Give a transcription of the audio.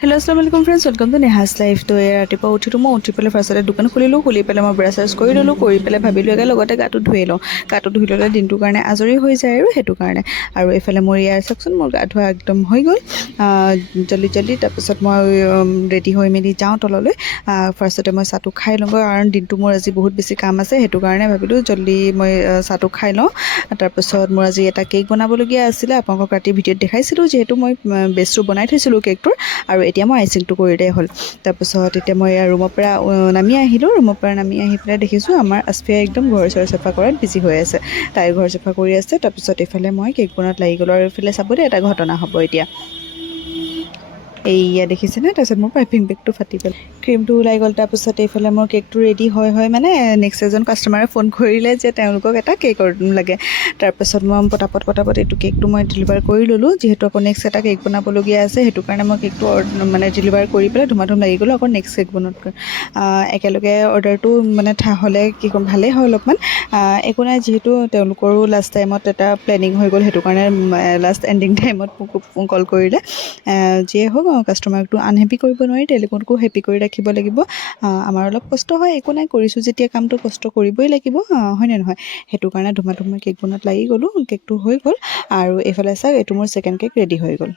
Hello अस्सलाम वालेकुम friends welcome to Neha's life. तो ৰাতিপুৱা উঠিলোঁ মই উঠি পেলাই ফাৰ্ষ্টতে দোকান খুলিলোঁ খুলি পেলাই মই ব্ৰাছ চাছ কৰি ল'লোঁ কৰি পেলাই ভাবিলোঁ একে লগতে গাটো ধুই লওঁ গাটো ধুই ল'লে দিনটোৰ কাৰণে আজৰি হৈ যায় আৰু সেইটো কাৰণে আৰু এইফালে মোৰ ইয়াৰ চাওকচোন মোৰ গা ধোৱা একদম হৈ গ'ল জল্দি তাৰপিছত মই ৰেডি হৈ মেলি যাওঁ তললৈ ফাৰ্ষ্টতে মই চাহটো খাই লওঁগৈ কাৰণ দিনটো মোৰ আজি বহুত বেছি কাম আছে সেইটো কাৰণে ভাবিলোঁ জল্দি মই চাহটো খাই লওঁ। তাৰপিছত মোৰ আজি এটা কেক বনাবলগীয়া আছিলে আপোনালোকক ৰাতি ভিডিঅ'ত দেখাইছিলোঁ যিহেতু মই বেচটো বনাই থৈছিলোঁ কেকটোৰ আৰু এতিয়া মই আইচিংটো কৰিলেই হ'ল। তাৰপিছত এতিয়া মই ৰুমৰ পৰা নামি আহিলোঁ ৰুমৰ পৰা নামি আহি পেলাই দেখিছোঁ আমাৰ আছফিয়া একদম ঘৰ চৰ চাফা কৰাত বিজি হৈ আছে তাইৰ ঘৰ চাফা কৰি আছে। তাৰপিছত এইফালে মই কেক বনাত লাগি গ'লোঁ আৰু এইফালে চাব দেই এটা ঘটনা হ'ব এতিয়া এইয়া দেখিছেনে। তাৰপিছত মোৰ পাইপিং বেগটো ফাটি পেলাই ক্ৰীমটো ওলাই গ'ল। তাৰপিছত এইফালে মোৰ কেকটো ৰেডি হয় মানে নেক্সট এজন কাষ্টমাৰে ফোন কৰিলে যে তেওঁলোকক এটা কেকৰ লাগে। তাৰপিছত মই পটাপট এইটো কেকটো মই ডেলিভাৰ কৰি ল'লোঁ যিহেতু আকৌ নেক্সট এটা কেক বনাবলগীয়া আছে সেইটো কাৰণে মই কেকটো মানে ডেলিভাৰ কৰি পেলাই ধুমাধুম লাগি গ'লোঁ আকৌ নেক্সট কেক বনোৱাতকৈ একেলগে অৰ্ডাৰটো মানে হ'লে কি ক'ম ভালেই হয় অলপমান একো নাই যিহেতু তেওঁলোকৰো লাষ্ট টাইমত এটা প্লেনিং হৈ গ'ল সেইটো কাৰণে লাষ্ট এণ্ডিং টাইমত মোক কল কৰিলে। যিয়ে হওক কাষ্টমাৰকটো আনহেপি কৰিব নোৱাৰি তেওঁলোককো হেপি কৰি ৰাখিব লাগিব। আমাৰ অলপ কষ্ট হয় একো নাই কৰিছোঁ যেতিয়া কামটো কষ্ট কৰিবই লাগিব হয়নে নহয় সেইটো কাৰণে ধুমাধুম মই কেক বনোৱাত লাগি গ'লোঁ কেকটো হৈ গ'ল আৰু এইফালে চাওক এইটো মোৰ ছেকেণ্ড কেক ৰেডি হৈ গ'ল।